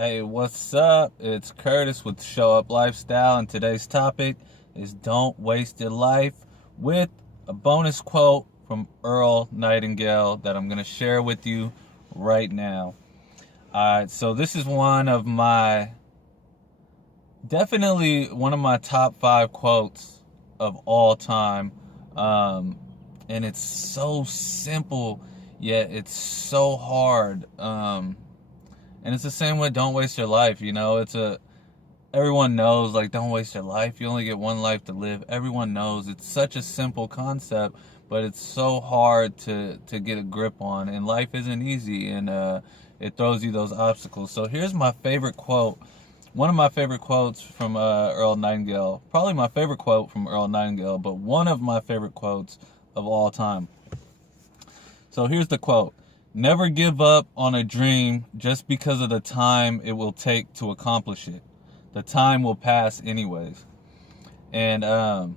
Hey, what's up? It's Curtis with Show Up Lifestyle, and today's topic is Don't Waste Your Life with a bonus quote from Earl Nightingale that I'm going to share with you right now. Alright, so this is definitely one of my top 5 quotes of all time. And it's so simple, yet it's so hard. And it's the same with don't waste your life, everyone knows, like, don't waste your life. You only get one life to live. Everyone knows it's such a simple concept, but it's so hard to get a grip on. And life isn't easy, and it throws you those obstacles. So here's my favorite quote. One of my favorite quotes from Earl Nightingale. Probably my favorite quote from Earl Nightingale, but one of my favorite quotes of all time. So here's the quote. Never give up on a dream just because of the time it will take to accomplish it. The time will pass anyways. And the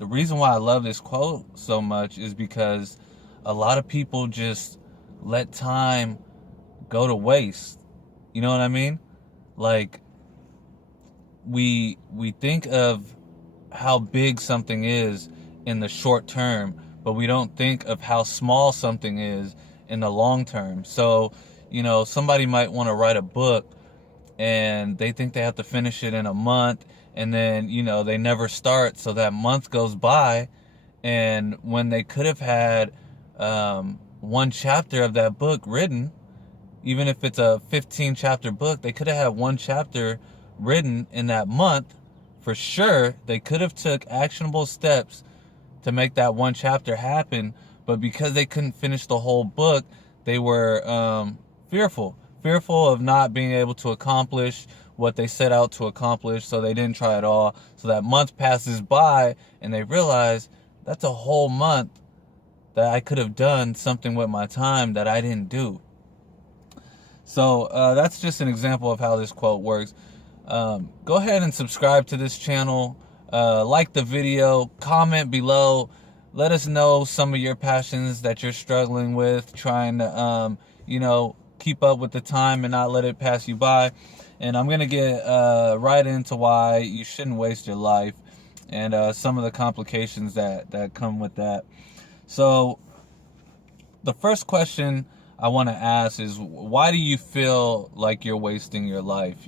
reason why I love this quote so much is because a lot of people just let time go to waste. You know what I mean? Like, we think of how big something is in the short term, but we don't think of how small something is in the long term. So, somebody might want to write a book and they think they have to finish it in a month, and then, they never start. So that month goes by, and when they could have had one chapter of that book written, even if it's a 15 chapter book, they could have had one chapter written in that month. For sure, they could have took actionable steps to make that one chapter happen, but because they couldn't finish the whole book, they were fearful of not being able to accomplish what they set out to accomplish, so they didn't try at all. So that month passes by, and they realize that's a whole month that I could have done something with my time that I didn't do. So that's just an example of how this quote works. Go ahead and subscribe to this channel. Like the video, comment below. Let us know some of your passions that you're struggling with, trying to, keep up with the time and not let it pass you by. And I'm going to get right into why you shouldn't waste your life and some of the complications that come with that. So the first question I want to ask is, why do you feel like you're wasting your life?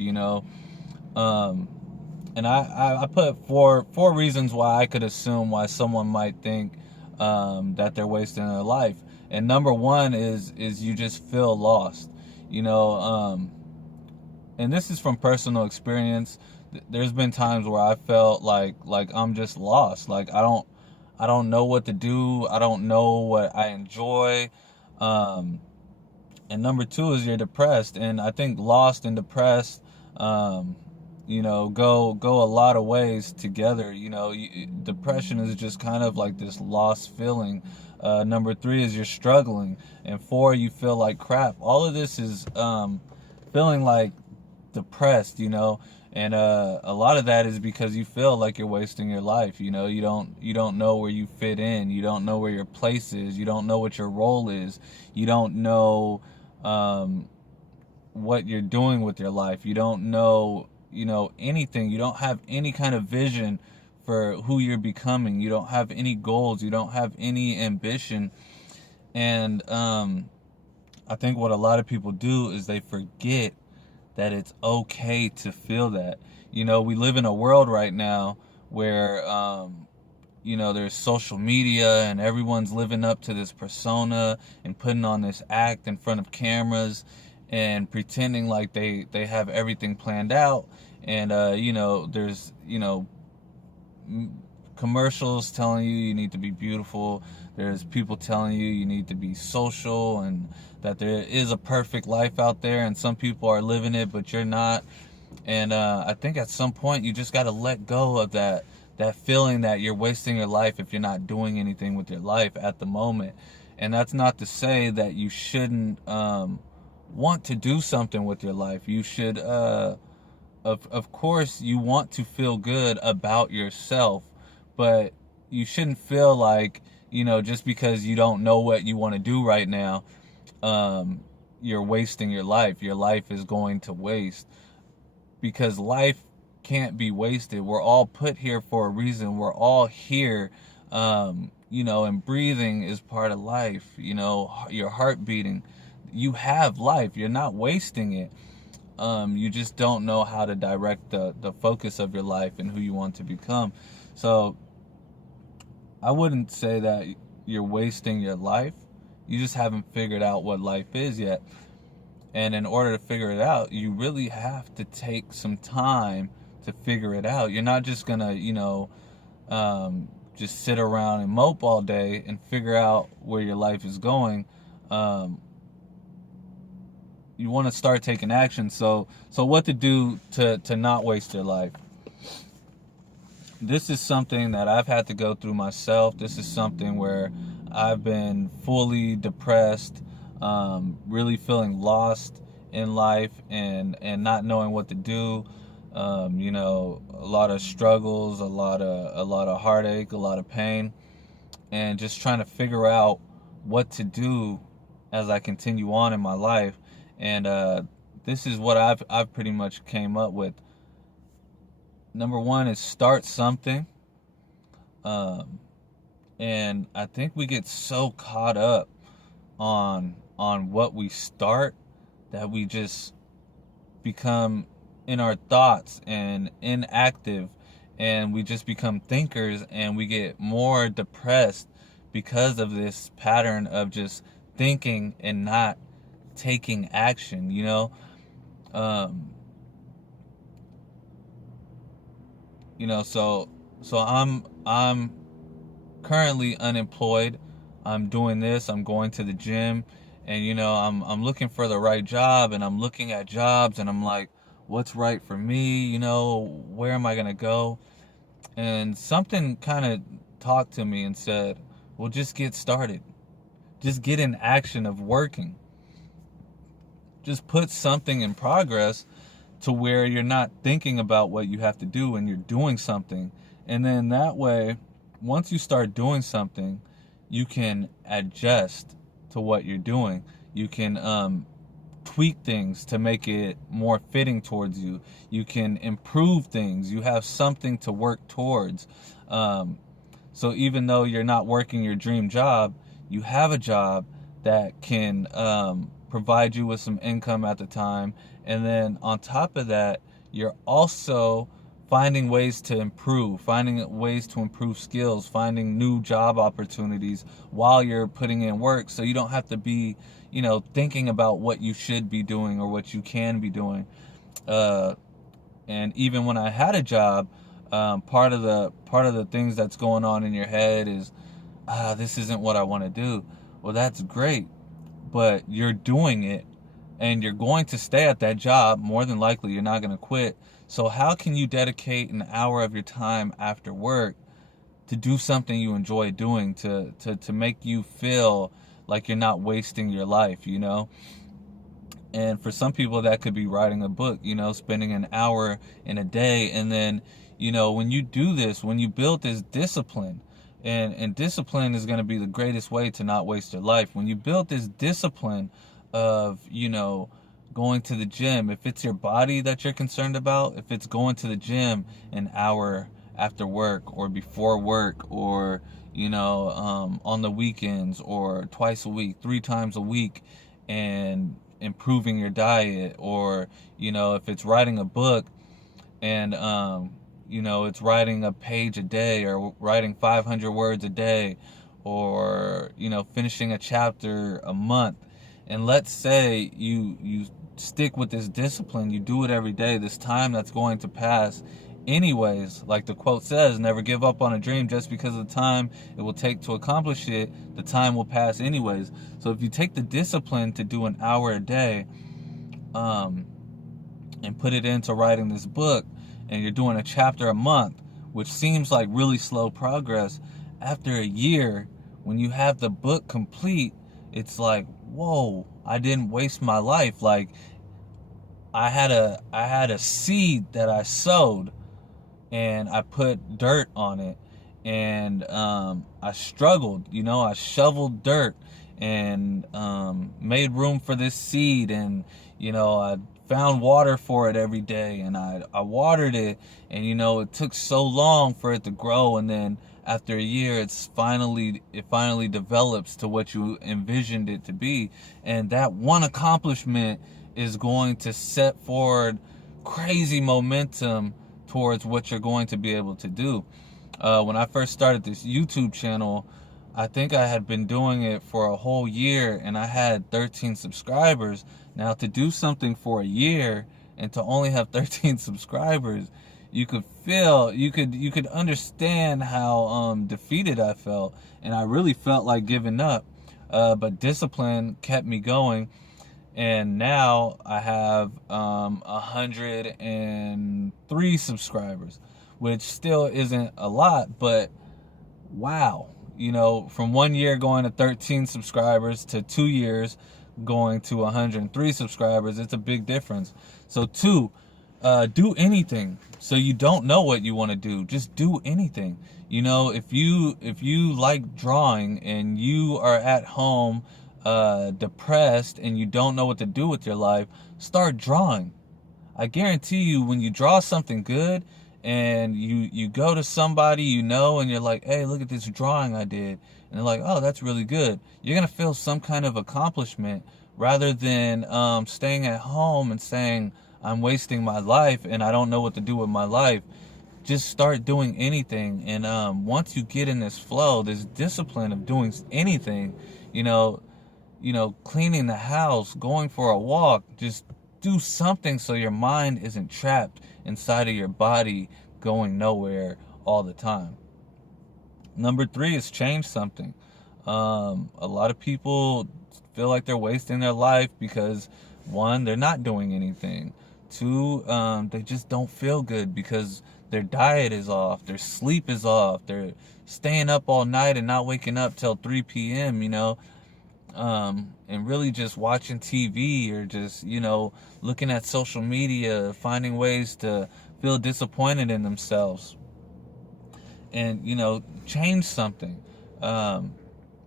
And I put four reasons why I could assume why someone might think that they're wasting their life. And number one is you just feel lost. And this is from personal experience. There's been times where I felt like I'm just lost. Like I don't know what to do. I don't know what I enjoy. And number two is you're depressed. And I think lost and depressed go a lot of ways together. Depression is just kind of like this lost feeling. Number three is you're struggling, and four, you feel like crap. All of this is feeling like depressed, and a lot of that is because you feel like you're wasting your life. You don't know where you fit in. You don't know where your place is. You don't know what your role is. You don't know what you're doing with your life. You don't know anything. You don't have any kind of vision for who you're becoming. You don't have any goals. You don't have any ambition. And I think what a lot of people do is they forget that it's okay to feel that. We live in a world right now where there's social media, and everyone's living up to this persona and putting on this act in front of cameras and pretending like they have everything planned out. And there's commercials telling you need to be beautiful. There's people telling you need to be social, and that there is a perfect life out there, and some people are living it but you're not. And I think at some point you just got to let go of that feeling that you're wasting your life if you're not doing anything with your life at the moment. And that's not to say that you shouldn't want to do something with your life. You should of course you want to feel good about yourself, but you shouldn't feel like, just because you don't know what you want to do right now, you're wasting your life. Your life is going to waste, because life can't be wasted. We're all put here for a reason. We're all here, and breathing is part of life. Your heart beating. You have life. You're not wasting it. You just don't know how to direct the focus of your life and who you want to become. So I wouldn't say that you're wasting your life. You just haven't figured out what life is yet. And in order to figure it out, you really have to take some time to figure it out. You're not just going to, just sit around and mope all day and figure out where your life is going. You want to start taking action. So what to do to not waste your life? This is something that I've had to go through myself. This is something where I've been fully depressed, really feeling lost in life and not knowing what to do. A lot of struggles, a lot of heartache, a lot of pain, and just trying to figure out what to do as I continue on in my life. And this is what I've pretty much came up with. Number one is start something. And I think we get so caught up on what we start that we just become in our thoughts and inactive, and we just become thinkers, and we get more depressed because of this pattern of just thinking and not taking action. So I'm currently unemployed. I'm doing this. I'm going to the gym, and I'm looking for the right job, and I'm looking at jobs, and I'm like, what's right for me? Where am I gonna go? And something kind of talked to me and said, well, just get started. Just get in action of working. Just put something in progress to where you're not thinking about what you have to do and you're doing something. And then that way, once you start doing something, you can adjust to what you're doing. You can tweak things to make it more fitting towards you. You can improve things. You have something to work towards. So even though you're not working your dream job, you have a job that can provide you with some income at the time. And then on top of that, you're also finding ways to improve skills, finding new job opportunities while you're putting in work. So you don't have to be, thinking about what you should be doing or what you can be doing. And even when I had a job, part of the things that's going on in your head is, this isn't what I want to do. Well, that's great, but you're doing it, and you're going to stay at that job. More than likely, you're not going to quit. So how can you dedicate an hour of your time after work to do something you enjoy doing, to make you feel like you're not wasting your life, And for some people, that could be writing a book, spending an hour in a day. And then, when you do this, when you build this discipline, and discipline is going to be the greatest way to not waste your life. When you build this discipline of, going to the gym, if it's your body that you're concerned about, if it's going to the gym an hour after work or before work, or, on the weekends, or twice a week, 3 times a week, and improving your diet, or, if it's writing a book and, it's writing a page a day, or writing 500 words a day, or, finishing a chapter a month. And let's say you stick with this discipline, you do it every day, this time that's going to pass anyways. Like the quote says, never give up on a dream. Just because of the time it will take to accomplish it, the time will pass anyways. So if you take the discipline to do an hour a day, and put it into writing this book, and you're doing a chapter a month, which seems like really slow progress, after a year, when you have the book complete, it's like, whoa, I didn't waste my life. Like, I had a seed that I sowed, and I put dirt on it, and I struggled, I shoveled dirt, and made room for this seed, and I found water for it every day, and I watered it, and it took so long for it to grow, and then after a year it finally develops to what you envisioned it to be. And that one accomplishment is going to set forward crazy momentum towards what you're going to be able to do. When I first started this YouTube channel, I think I had been doing it for a whole year, and I had 13 subscribers. Now, to do something for a year and to only have 13 subscribers, you could understand how defeated I felt, and I really felt like giving up. But discipline kept me going, and now I have 103 subscribers, which still isn't a lot, but wow. From 1 year going to 13 subscribers to 2 years going to 103 subscribers, it's a big difference. So do anything. So you don't know what you want to do, just do anything. If you like drawing and you are at home depressed and you don't know what to do with your life, start drawing. I guarantee you, when you draw something good and you go to somebody and you're like, hey, look at this drawing I did, and they're like, oh, that's really good, you're gonna feel some kind of accomplishment, rather than staying at home and saying, I'm wasting my life and I don't know what to do with my life. Just start doing anything, and once you get in this flow, this discipline of doing anything, cleaning the house, going for a walk, just do something so your mind isn't trapped inside of your body going nowhere all the time. Number 3 is change something. A lot of people feel like they're wasting their life because, 1, they're not doing anything. 2, they just don't feel good because their diet is off, their sleep is off, they're staying up all night and not waking up till 3 p.m., and really just watching TV, or just, looking at social media, finding ways to feel disappointed in themselves. And, change something.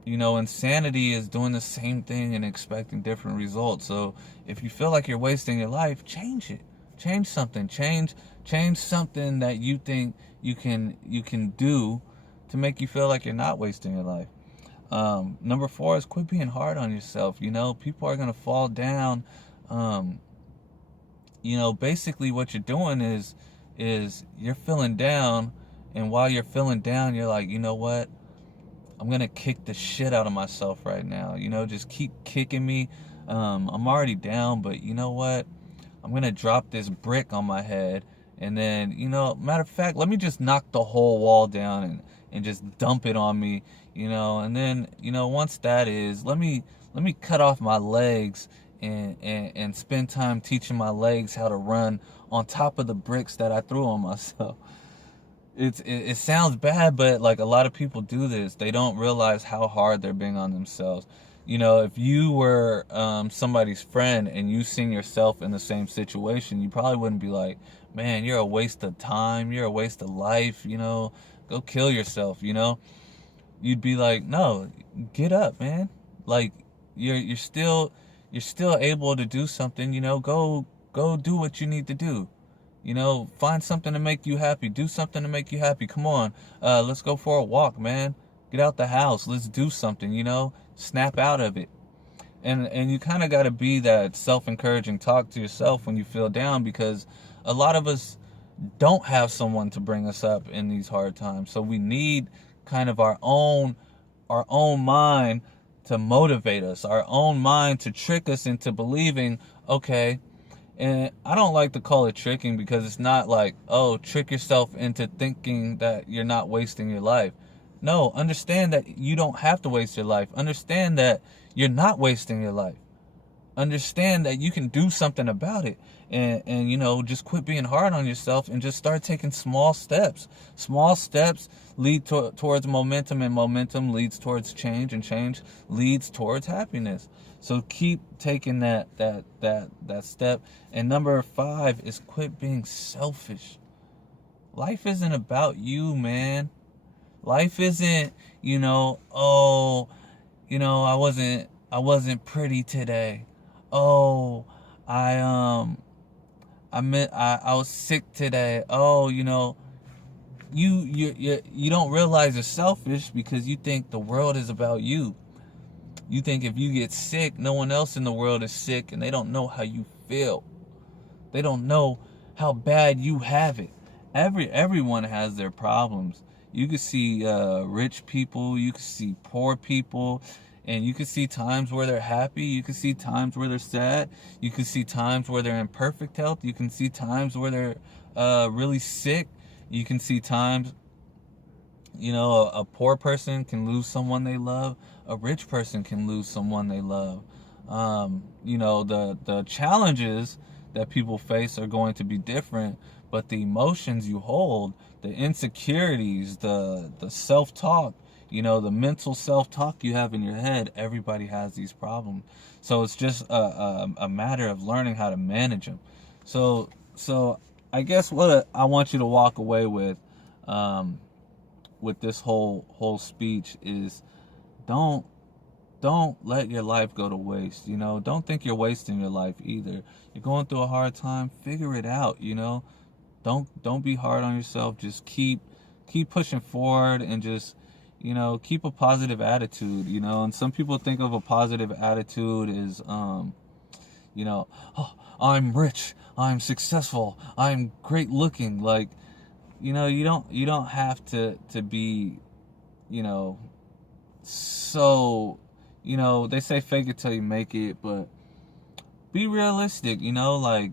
Insanity is doing the same thing and expecting different results. So if you feel like you're wasting your life, change it. Change something. Change something that you think you can do to make you feel like you're not wasting your life. Number 4 is quit being hard on yourself. People are gonna fall down. Basically what you're doing is you're feeling down, and while you're feeling down, you're like, you know what? I'm gonna kick the shit out of myself right now. Just keep kicking me. I'm already down, but you know what? I'm gonna drop this brick on my head, and then, matter of fact, let me just knock the whole wall down and just dump it on me, and then, once that is, let me cut off my legs and spend time teaching my legs how to run on top of the bricks that I threw on myself. It sounds bad, but like, a lot of people do this. They don't realize how hard they're being on themselves. If you were somebody's friend and you seen yourself in the same situation, you probably wouldn't be like, man, you're a waste of time, you're a waste of life, go kill yourself. You'd be like, no, get up, man. Like, you're still able to do something. Go do what you need to do. Find something to make you happy. Do something to make you happy. Come on, let's go for a walk, man. Get out the house. Let's do something. Snap out of it. And you kind of got to be that self-encouraging talk to yourself when you feel down, because a lot of us don't have someone to bring us up in these hard times. So we need kind of our own mind to motivate us, our own mind to trick us into believing, okay. And I don't like to call it tricking, because it's not like, oh, trick yourself into thinking that you're not wasting your life. No, understand that you don't have to waste your life. Understand that you're not wasting your life. Understand that you can do something about it. And just quit being hard on yourself and just start taking small steps. Small steps lead towards momentum, and momentum leads towards change, and change leads towards happiness. So keep taking that step. And number 5 is quit being selfish. Life isn't about you, man. Life isn't, you know, I wasn't pretty today. Oh, I was sick today. Oh, you know, you don't realize you're selfish because you think the world is about you. You think if you get sick, no one else in the world is sick, and they don't know how you feel. They don't know how bad you have it. Everyone has their problems. You can see rich people, you can see poor people, and you can see times where they're happy. You can see times where they're sad. You can see times where they're in perfect health. You can see times where they're really sick. You can see times, you know, a poor person can lose someone they love. A rich person can lose someone they love. You know, the challenges that people face are going to be different, but the emotions you hold, the insecurities, the self-talk, you know, the mental self-talk you have in your head, everybody has these problems. So it's just a matter of learning how to manage them. So I guess what I want you to walk away with this whole speech is don't let your life go to waste. You know, don't think you're wasting your life either. You're going through a hard time, figure it out. You know, don't be hard on yourself. Just keep pushing forward, and just, you know, keep a positive attitude. You know, and some people think of a positive attitude as you know, oh, I'm rich, I'm successful, I'm great looking. Like, you know, you don't have to be, you know, so, you know, they say fake it till you make it, but be realistic. You know, like,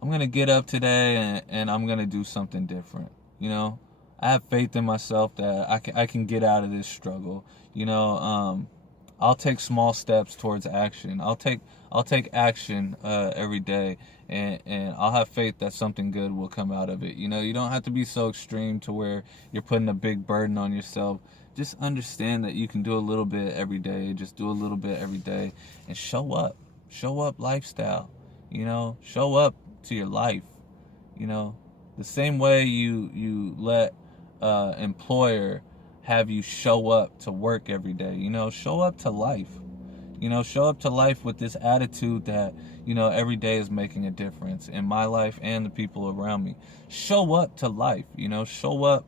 I'm gonna get up today and I'm gonna do something different. You know, I have faith in myself that I can get out of this struggle. You know, I'll take small steps towards action. I'll take action every day, and I'll have faith that something good will come out of it. You know, you don't have to be so extreme to where you're putting a big burden on yourself. Just understand that you can do a little bit every day. Just do a little bit every day, and show up. Show up lifestyle. You know, show up to your life. You know, the same way you let employer have you show up to work every day. You know, show up to life. You know, show up to life with this attitude that, you know, every day is making a difference in my life and the people around me. Show up to life. You know, show up.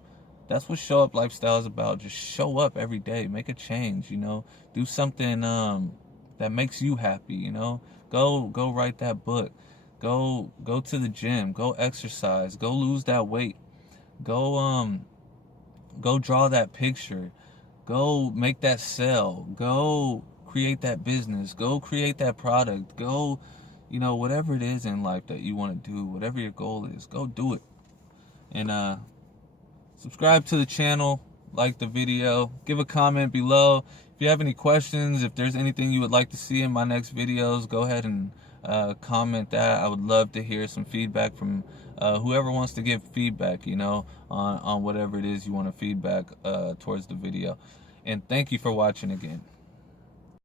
That's what show up lifestyle is about. Just show up every day. Make a change. You know, do something that makes you happy. You know, go write that book. Go to the gym. Go exercise. Go lose that weight. Go draw that picture. Go make that sale. Go create that business. Go create that product. Go, you know, whatever it is in life that you want to do, whatever your goal is, go do it. And subscribe to the channel, like the video, give a comment below. If you have any questions, if there's anything you would like to see in my next videos, go ahead and comment that. I would love to hear some feedback from whoever wants to give feedback, you know, on whatever it is you want to feedback towards the video. And thank you for watching again.